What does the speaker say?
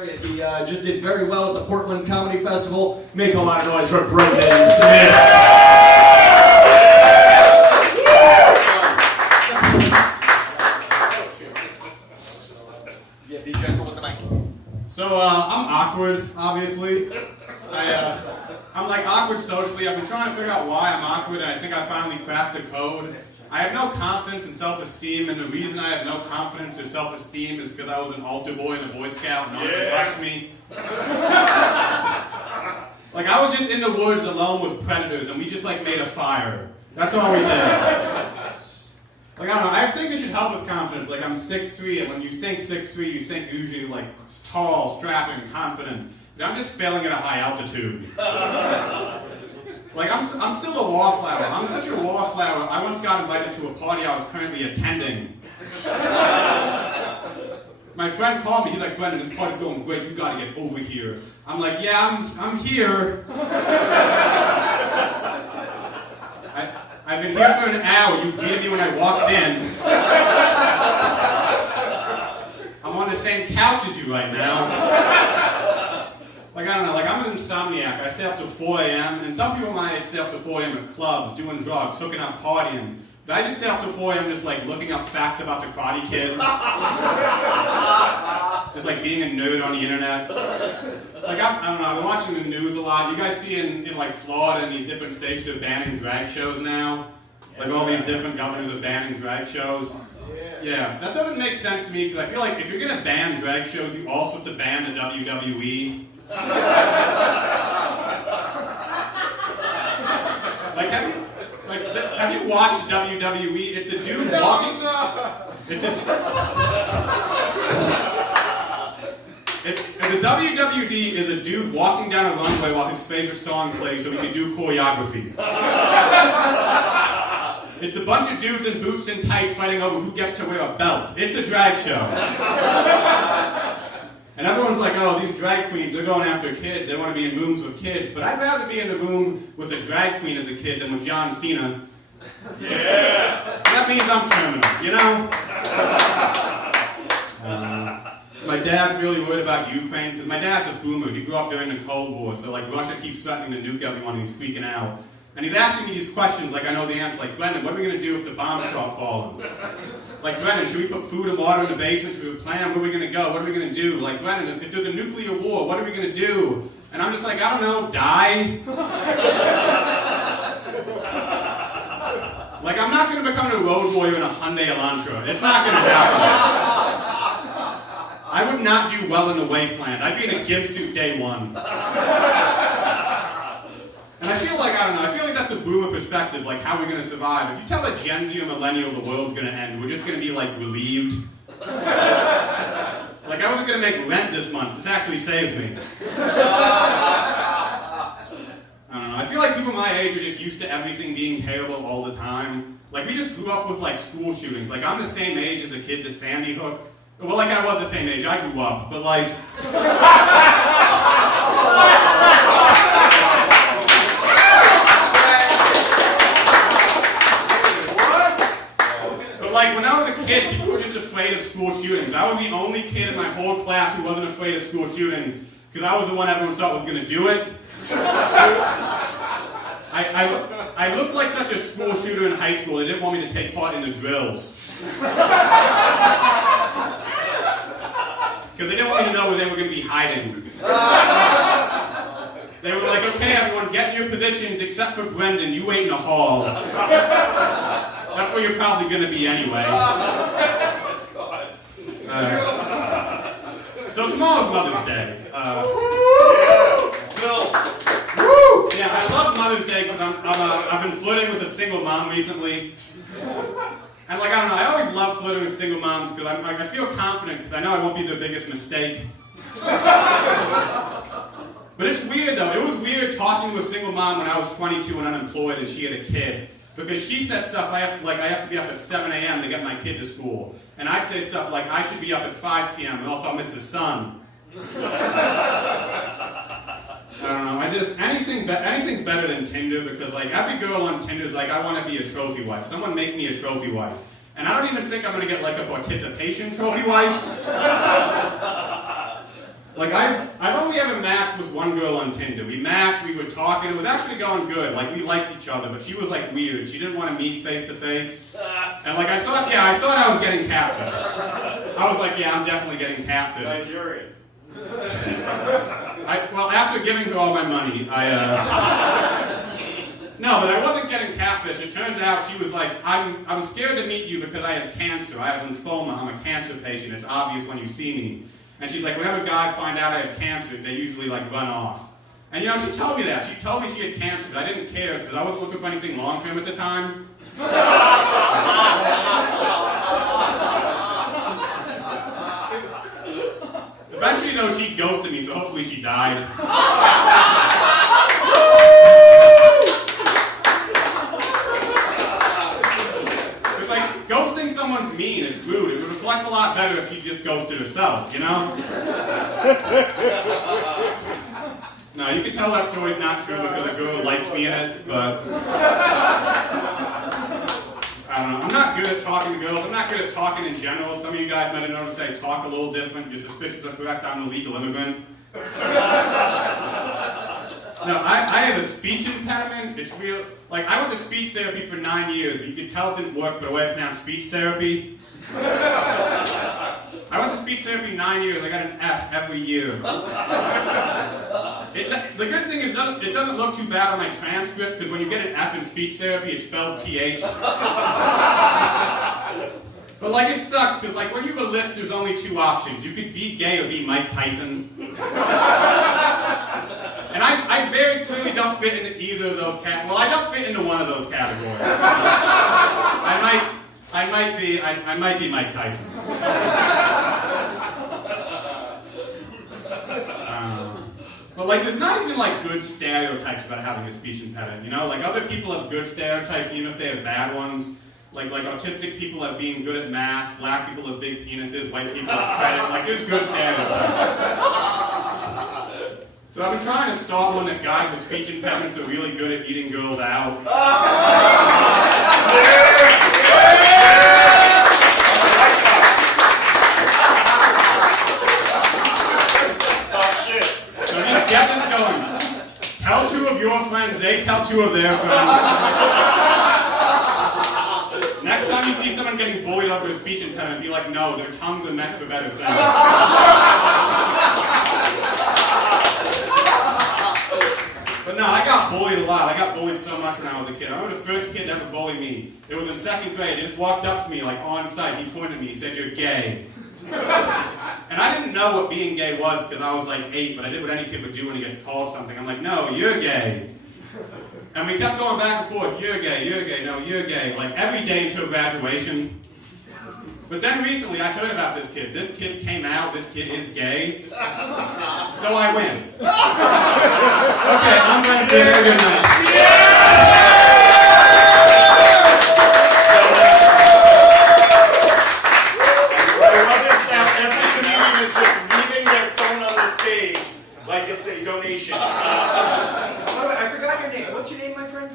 hilarious. He just did very well at the Portland Comedy Festival. Make a lot of noise for Brendan Smith. Yeah, be gentle with the mic. So, I'm awkward, obviously. I'm like awkward socially. I've been trying to figure out why I'm awkward, and I think I finally cracked the code. I have no confidence and self-esteem, and the reason I have no confidence or self-esteem is because I was an altar boy in the Boy Scout, and no one could rush me. Like, I was just in the woods alone with predators, and we just, like, made a fire. That's all we did. Like, I don't know, I think this should help with confidence. Like, I'm 6'3", and when you think 6'3", you think usually, like, tall, strapping, confident. But I'm just failing at a high altitude. Like, I'm still a wallflower. I'm such a wallflower, I once got invited to a party I was currently attending. My friend called me, he's like, Brendan, this party's going great, you gotta get over here. I'm like, yeah, I'm here. I've been here for an hour, you greeted me when I walked in. I'm on the same couch as you right now. Like, I don't know, like, I'm an insomniac. I stay up to 4 a.m., and some people my age stay up to 4 a.m. at clubs, doing drugs, hooking up, partying. But I just stay up to 4 a.m. just, like, looking up facts about the Karate Kid. Just, like, being a nerd on the internet. Like, I don't know, I've been watching the news a lot. You guys see in like, Florida and these different states are banning drag shows now? Like, all these different governors are banning drag shows. Yeah, that doesn't make sense to me, because I feel like if you're going to ban drag shows, you also have to ban the WWE. Like, have you watched WWE? It's a dude walking. The WWE is a dude walking down a runway while his favorite song plays so he can do choreography. It's a bunch of dudes in boots and tights fighting over who gets to wear a belt. It's a drag show. And everyone's like, oh, these drag queens, they're going after kids. They want to be in rooms with kids. But I'd rather be in the room with a drag queen as a kid than with John Cena. Yeah. That means I'm terminal, you know? My dad's really worried about Ukraine, because my dad's a boomer. He grew up during the Cold War, so like Russia keeps threatening to nuke everyone and he's freaking out. And he's asking me these questions like I know the answer, like, Brendan, what are we going to do if the bombs start falling? Like, Brendan, should we put food and water in the basement? Should we plan? Where are we going to go? What are we going to do? Like, Brendan, if there's a nuclear war, what are we going to do? And I'm just like, I don't know, die? Like, I'm not going to become a road warrior in a Hyundai Elantra. It's not going to happen. I would not do well in the wasteland. I'd be in a gimp suit day one. And I feel like, I don't know, I feel like that's a boomer perspective, like how we're going to survive. If you tell a Gen Z or millennial the world's going to end, we're just going to be like relieved. Like I wasn't going to make rent this month, this actually saves me. I don't know, I feel like people my age are just used to everything being terrible all the time. Like we just grew up with like school shootings. Like I'm the same age as the kids at Sandy Hook. Well, like I was the same age, I grew up, but like... Like, when I was a kid, people were just afraid of school shootings. I was the only kid in my whole class who wasn't afraid of school shootings, because I was the one everyone thought was going to do it. I looked like such a school shooter in high school, they didn't want me to take part in the drills. Because they didn't want me to know where they were going to be hiding. They were like, okay, everyone, get in your positions, except for Brendan, you wait in the hall. That's where you're probably going to be anyway. So tomorrow's Mother's Day. Yeah, I love Mother's Day because I've been flirting with a single mom recently. And like, I don't know, I always love flirting with single moms because I feel confident because I know I won't be their biggest mistake. But it's weird though. It was weird talking to a single mom when I was 22 and unemployed and she had a kid. Because she said stuff I have to be up at 7 a.m. to get my kid to school. And I'd say stuff like, I should be up at 5 p.m. and also I'll miss the sun. I don't know, anything's better than Tinder because like every girl on Tinder is like, I want to be a trophy wife. Someone make me a trophy wife. And I don't even think I'm going to get like a participation trophy wife. Like, I've only ever matched with one girl on Tinder. We matched, we were talking, it was actually going good. Like, we liked each other, but she was, like, weird. She didn't want to meet face to face. And, like, I thought I was getting catfished. I was like, yeah, I'm definitely getting catfished. Nigerian. Well, after giving her all my money, no, but I wasn't getting catfished. It turned out she was like, I'm scared to meet you because I have cancer. I have lymphoma. I'm a cancer patient. It's obvious when you see me. And she's like, whenever guys find out I have cancer, they usually like run off. And you know, she told me that. She told me she had cancer, but I didn't care because I wasn't looking for anything long-term at the time. Eventually, though, she ghosted me, so hopefully she died. Ghosting someone's mean, it's rude. It would reflect a lot better if she just ghosted herself, you know? No, you can tell that story's not true because a girl likes me in it, but I don't know. I'm not good at talking to girls. I'm not good at talking in general. Some of you guys might have noticed I talk a little different. Your suspicions are correct. I'm an illegal immigrant. No, I have a speech impediment. It's real. Like, I went to speech therapy for 9 years, but you could tell it didn't work by the way I pronounced speech therapy. I went to speech therapy 9 years. I got an F every year. The good thing is it doesn't look too bad on my transcript, because when you get an F in speech therapy, it's spelled TH. But, like, it sucks, because, like, when you have a list, there's only 2 options. You could be gay or be Mike Tyson. And I very clearly don't fit into either of those well, I don't fit into one of those categories. I might be Mike Tyson. But like, there's not even like good stereotypes about having a speech impediment, you know? Like, other people have good stereotypes, even if they have bad ones. Like autistic people have being good at math, black people have big penises, white people have credit. Like, there's good stereotypes. So I've been trying to start one that guys with speech impediments are really good at eating girls out. So just get this going. Tell 2 of your friends, they tell 2 of their friends. Next time you see someone getting bullied over a speech impediment, be like, no, their tongues are meant for better things. But no, I got bullied a lot. I got bullied so much when I was a kid. I remember the first kid to ever bully me. It was in 2nd grade. He just walked up to me, like, on sight. He pointed at me. He said, "You're gay." And I didn't know what being gay was because I was, like, 8, but I did what any kid would do when he gets called something. I'm like, "No, you're gay." And we kept going back and forth. "You're gay, no, you're gay." Like, every day until graduation. But then recently, I heard about this kid. This kid came out. This kid is gay. So I win. Okay, I'm going to have a good night. I love this now. Every comedian is just leaving their phone on the stage like it's a donation. I forgot your name. What's your name, my friend?